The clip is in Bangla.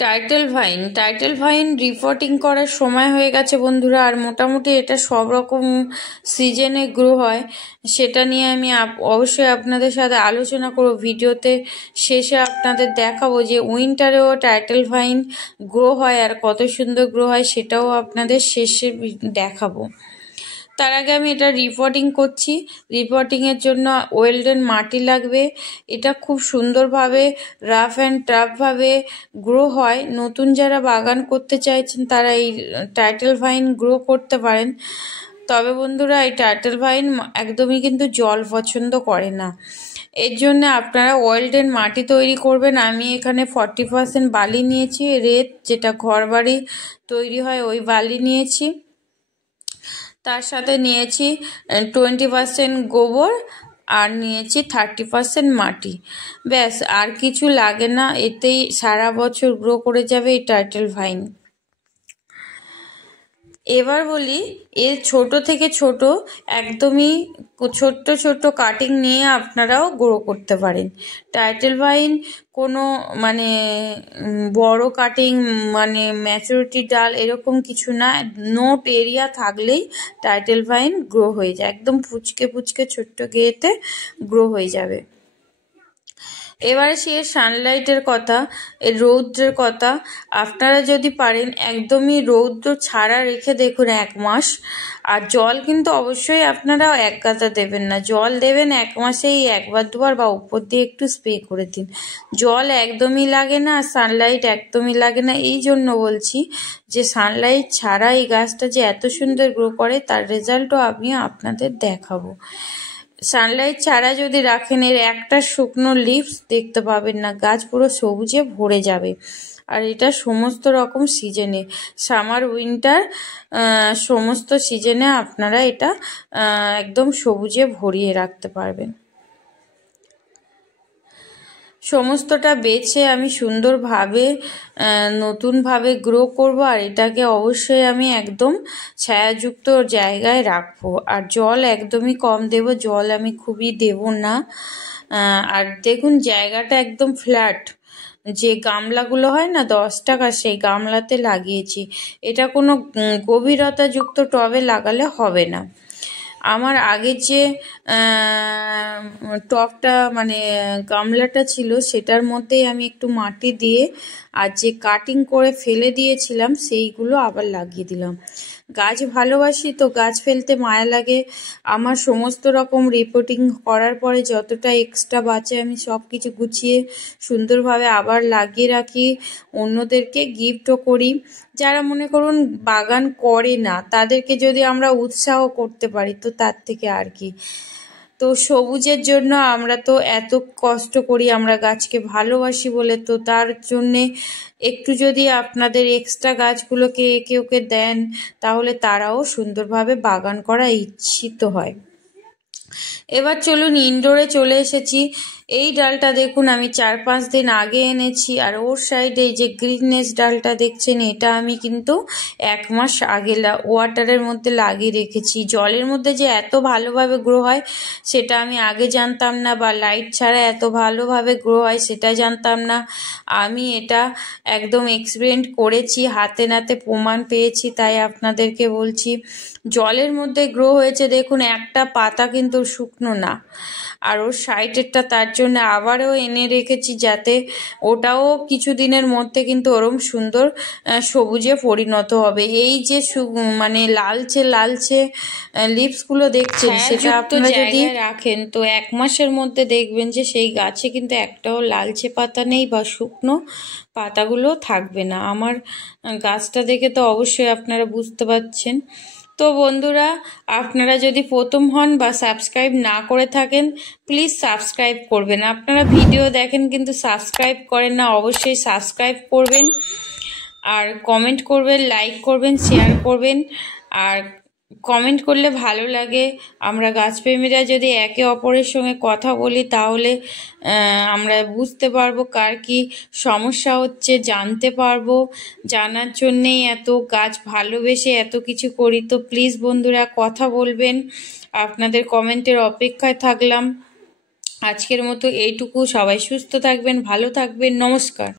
টাইটেল ভাইন রিপোর্টিং করার সময় হয়ে গেছে বন্ধুরা। আর মোটামুটি এটা সব রকম সিজনে গ্রো হয়, সেটা নিয়ে আমি অবশ্যই আপনাদের সাথে আলোচনা করব ভিডিওতে। শেষে আপনাদের দেখাবো যে উইন্টারেও টাইটেল ভাইন গ্রো হয় আর কত সুন্দর গ্রো হয়, সেটাও আপনাদের শেষে দেখাবো। তার আগে আমি এটা রিপোর্টিং করছি। রিপোর্টিংয়ের জন্য ওয়েলডেন মাটি লাগবে। এটা খুব সুন্দরভাবে রাফ অ্যান্ড টাফভাবে গ্রো হয়। নতুন যারা বাগান করতে চাইছেন তারা এই টাইটেল ভাইন গ্রো করতে পারেন। তবে বন্ধুরা, এই টাইটেল ভাইন একদমই কিন্তু জল পছন্দ করে না। এর জন্য আপনারা ওয়েলডেন মাটি তৈরি করবেন। আমি এখানে 40% বালি নিয়েছি, রেত যেটা ঘর বাড়ি তৈরি হয় ওই বালি নিয়েছি। তার সাথে নিয়েছি 20% গোবর আর নিয়েছি 30% মাটি। ব্যাস, আর কিছু লাগে না, এতেই সারা বছর গ্রো করে যাবে এই টাইটেল ভাইন। এবার বলি, এর ছোট থেকে ছোট একদমই ছোট্ট ছোট্ট কাটিং নিয়ে আপনারাও গ্রো করতে পারেন। টাইটেল ভাইন কোনো মানে বড় কাটিং মানে ম্যাচুরিটি ডাল এরকম কিছু না, নোট এরিয়া থাকলেই টাইটেল ভাইন গ্রো হয়ে যায়, একদম ফুচকে ফুচকে ছোট্ট গেয়েতে গ্রো হয়ে যাবে। এবারে সে সানলাইটের কথা, এর রৌদ্রের কথা। আপনারা যদি পারেন একদমই রৌদ্র ছাড়া রেখে দেখুন 1 মাস। আর জল কিন্তু অবশ্যই আপনারা এক গাদা দেবেন না, জল দেবেন 1 মাসেই 1 বার 2 বার বা উপর দিয়ে একটু স্প্রে করে দিন। জল একদমই লাগে না আর সানলাইট একদমই লাগে না। এই জন্য বলছি যে সানলাইট ছাড়া এই গাছটা যে এত সুন্দর গ্রো করে তার রেজাল্টও আমি আপনাদের দেখাবো। সানলাইট ছাড়া যদি রাখেন এর একটা শুকনো লিভস দেখতে পাবেন না, গাছ পুরো সবুজে ভরে যাবে। আর এটা সমস্ত রকম সিজনে, সামার উইন্টার সমস্ত সিজনে আপনারা এটা একদম সবুজে ভরিয়ে রাখতে পারবেন। সমস্তটা বেছে আমি সুন্দরভাবে নতুনভাবে গ্রো করব। আর এটাকে অবশ্যই আমি একদম ছায়াযুক্ত জায়গায় রাখবো। আর জল একদমই কম দেব, জল আমি খুবই দেব না। আর দেখুন জায়গাটা একদম ফ্ল্যাট, যে গামলাগুলো হয় না 10 টাকা সেই গামলাতে লাগিয়েছি। এটা কোনো গভীরতাযুক্ত টবে লাগালে হবে না। আমার আগে যে টবটা মানে গামলাটা ছিল সেটার মধ্যেই আমি একটু মাটি দিয়ে আর যে কাটিং করে ফেলে দিয়েছিলাম সেইগুলো আবার লাগিয়ে দিলাম। গাছ ভালোবাসি তো গাছ ফেলতে মায়া লাগে। আমার সমস্ত রকম রিপোর্টিং করার পরে যতটা এক্সট্রা বাঁচে আমি সব কিছু গুছিয়ে সুন্দরভাবে আবার লাগিয়ে রাখি, অন্যদেরকে গিফটও করি। যারা মনে করুন বাগান করে না তাদেরকে যদি আমরা উৎসাহ করতে পারি তো তার থেকে আর কি। তো সবুজের জন্য আমরা তো এত কষ্ট করি, আমরা গাছকে ভালোবাসি বলে, তো তার জন্যে একটু যদি আপনাদের এক্সট্রা গাছগুলোকে একে ওকে দেন তাহলে তারাও সুন্দরভাবে বাগান করা ইচ্ছিত হয়। এবার চলুন ইনডোরে চলে এসেছি। এই ডালটা দেখুন আমি 4-5 দিন আগে এনেছি। আর ওর সাইডে যে গ্রিননেস ডালটা দেখছেন এটা আমি কিন্তু 1 মাস আগে ওয়াটারের মধ্যে লাগিয়ে রেখেছি। জলের মধ্যে যে এত ভালোভাবে গ্রো হয় সেটা আমি আগে জানতাম না, বা লাইট ছাড়া এত ভালোভাবে গ্রো হয় সেটা জানতাম না। আমি এটা একদম এক্সপেরিমেন্ট করেছি, হাতে নাতে প্রমাণ পেয়েছি, তাই আপনাদেরকে বলছি। জলের মধ্যে গ্রো হয়েছে দেখুন, একটা পাতা কিন্তু শুকনো না। আর ওর সাইডেরটা তার জন্য আবারও এনে রেখেছি যাতে ওটাও কিছুদিনের মধ্যে কিন্তু ওরম সুন্দর সবুজে পরিণত হবে। এই যে মানে লালচে লালচে লিভসগুলো দেখছেন সেটা আপনারা যদি রাখেন তো 1 মাসের মধ্যে দেখবেন যে সেই গাছে কিন্তু একটাও লালচে পাতা নেই বা শুকনো পাতাগুলো থাকবে না। আমার গাছটা দেখে তো অবশ্যই আপনারা বুঝতে পারছেন। তো বন্ধুরা, আপনারা যদি প্রথম হন বা সাবস্ক্রাইব না করে থাকেন প্লিজ সাবস্ক্রাইব করবেন। আপনারা ভিডিও দেখেন কিন্তু সাবস্ক্রাইব করেন না, অবশ্যই সাবস্ক্রাইব করবেন। আর কমেন্ট করবেন, লাইক করবেন, শেয়ার করবেন। আর কমেন্ট করলে ভালো লাগে। আমরা গাছপ্রেমীরা যদি একে অপরের সঙ্গে কথা বলি তাহলে আমরা বুঝতে পারবো কার কি সমস্যা হচ্ছে, জানতে পারবো। জানার জন্যেই এত গাছ ভালোবেসে এত কিছু করি। তো প্লিজ বন্ধুরা কথা বলবেন, আপনাদের কমেন্টের অপেক্ষায় থাকলাম। আজকের মতো এইটুকু। সবাই সুস্থ থাকবেন, ভালো থাকবেন, নমস্কার।